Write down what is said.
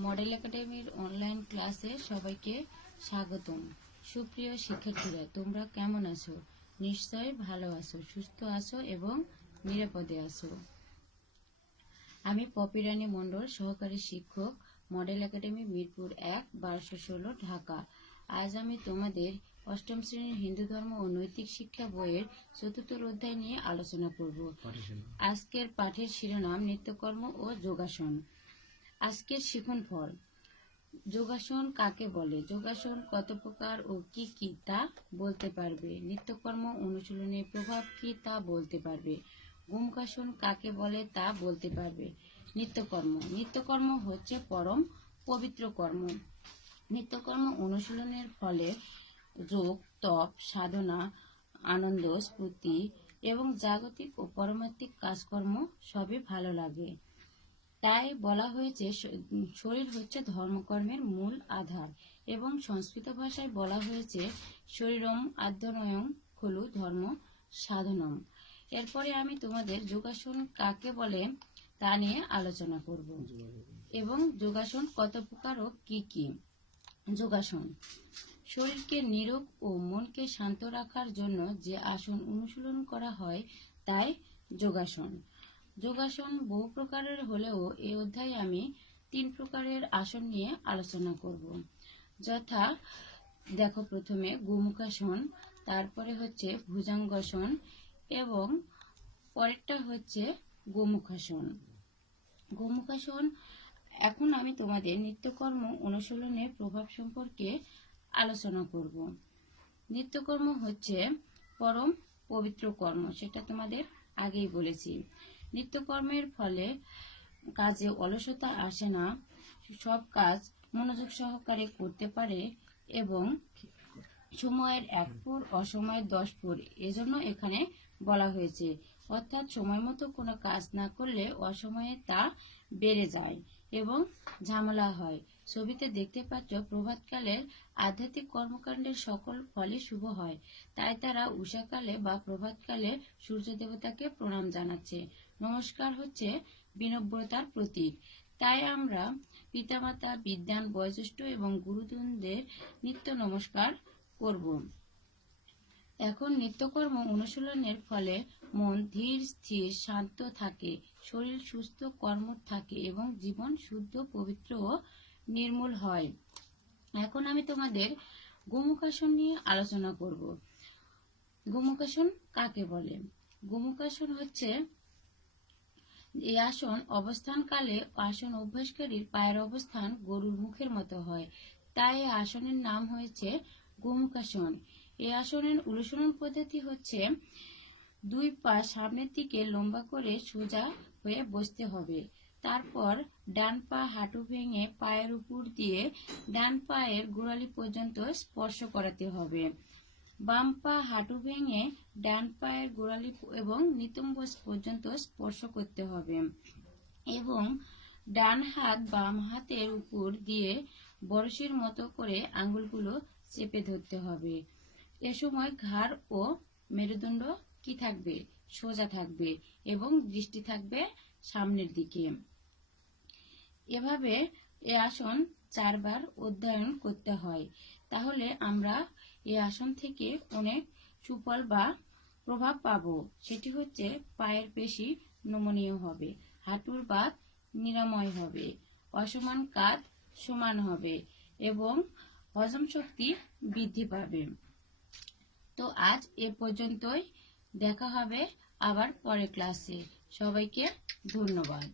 Model একাডেমির online ক্লাসে সবাইকে স্বাগতম। সুপ্রিয় শিক্ষার্থীরা, তোমরা কেমন আছো? নিশ্চয়ই ভালো আছো, সুস্থ আছো এবং নিরাপদে আছো। আমি পপি রানী মণ্ডল, সহকারী শিক্ষক, মডেল একাডেমি মিরপুর 1, 1216, ঢাকা। আজ আমি তোমাদের অষ্টম শ্রেণীর হিন্দু ধর্ম ও নৈতিক শিক্ষা বইয়ের 4র্থ অধ্যায় নিয়ে আলোচনা করব। আজকের পাঠের শিরোনাম নিত্যকর্ম ও যোগাসন। আজকের শিখন ফল। যোগাসন কাকে বলে, যোগাসন কত প্রকার ও কি কি তা বলতে পারবে। নিত্যকর্ম অনুশীলনের প্রভাব কি তা বলতে পারবে। গোমুখাসন কাকে বলে তা বলতে পারবে। নিত্যকর্ম হচ্ছে পরম পবিত্র কর্ম। নিত্যকর্ম অনুশীলনের ফলে যোগ, তপ, সাধনা, আনন্দ, স্ফূর্তি এবং জাগতিক ও পারমার্থিক কাজকর্ম সবই ভালো লাগে। তাই বলা হয়েছে শরীর হচ্ছে ধর্মকর্মের মূল আধার, এবং সংস্কৃত ভাষায় বলা হয়েছে শরীরম আধ্যয়নং খলু ধর্ম সাধনম। এরপরে আমি তোমাদের যোগাসন কাকে বলে তা নিয়ে আলোচনা করব এবং যোগাসন কত প্রকার ও কি কি। যোগাসন শরীরকে নিরোগ ও মনকে শান্ত রাখার জন্য যে আসন অনুশীলন করা হয় তাই যোগাসন। যোগাসন বহু প্রকারের হলেও এই অধ্যায়ে আমি 3 প্রকারের আসন নিয়ে আলোচনা করব। যথা দেখো, প্রথমে গোমুখাসন, তারপরে হচ্ছে ভুজঙ্গাসন এবং পরেরটা হচ্ছে গোমুখাসন। গোমুখাসন। এখন আমি তোমাদের নিত্যকর্ম অনুশীলনের প্রভাব সম্পর্কে আলোচনা করব। নিত্যকর্ম হচ্ছে পরম পবিত্র কর্ম, সেটা তোমাদের আগেই বলেছি। নিত্যকর্মের ফলে কাজে অলসতা আসে না, সব কাজ মনোযোগ সহকারে করতে পারে এবং সময়ের 1 পুর, অসময়ের 10 পুর, এজন্য এখানে বলা হয়েছে। অর্থাৎ সময় মতো কোনো কাজ না করলে অসময়ে তা বেড়ে যায় এবং ঝামেলা হয়। ছবিতে দেখতে পাচ্ছ, প্রভাতকালের আধ্যাত্মিক কর্মকাণ্ডের সকল ফলই শুভ হয়, তাই তারা উষাকালে বা প্রভাতকালে সূর্য দেবতাকে প্রণাম জানাচ্ছে। নমস্কার হচ্ছে বিনম্রতার প্রতীক, তাই আমরা পিতামাতা, বিদ্বান, বয়োজ্যেষ্ঠ এবং গুরুজনদের নিত্য নমস্কার করব। এখন নিত্যকর্ম অনুশীলনের ফলে মন ধীর, স্থির, শান্ত থাকে, শরীর সুস্থ, কর্মঠ থাকে এবং জীবন শুদ্ধ, পবিত্র ও নির্মল হয়। এখন আমি তোমাদের গোমুখাসন নিয়ে আলোচনা করব। গোমুখাসন কাকে বলে? গোমুখাসন হচ্ছে এই আসন অবস্থানকালে আসন অভ্যাসকারীর পায়ের অবস্থান গরুর মুখের মতো হয়, তাই এই আসনের নাম হয়েছে গোমুখাসন। এই আসনের অনুশীলন পদ্ধতি হচ্ছে 2 পা সামনের দিকে লম্বা করে সোজা হয়ে বসতে হবে। তারপর ডান পা হাঁটু ভেঙে পায়ের উপর দিয়ে ডান পায়ের গোড়ালি পর্যন্ত স্পর্শ করাতে হবে। বাম পা হাঁটু ভেঙে ডান পায়ের গোড়ালি এবং নিতম্ব পর্যন্ত স্পর্শ করতে হবে এবং ডান হাত বাম হাতের উপর দিয়ে বড়শির মতো করে আঙ্গুলগুলো চেপে ধরতে হবে। এ সময় ঘাড় ও মেরুদণ্ড কি থাকবে? সোজা থাকবে এবং দৃষ্টি থাকবে সামনের দিকে। এভাবে এই আসন 4 বার অধ্যয়ন করতে হয়, তাহলে আমরা এই আসন থেকে অনেক সুফল বা প্রভাব পাবো। সেটি হচ্ছে পায়ের পেশি নমনীয় হবে, হাঁটুর বাত নিরাময় হবে, অসমান কাঁধ সমান হবে এবং হজম শক্তি বৃদ্ধি পাবে। তো আজ এ পর্যন্তই, দেখা হবে আবার পরের ক্লাসে। সবাইকে ধন্যবাদ।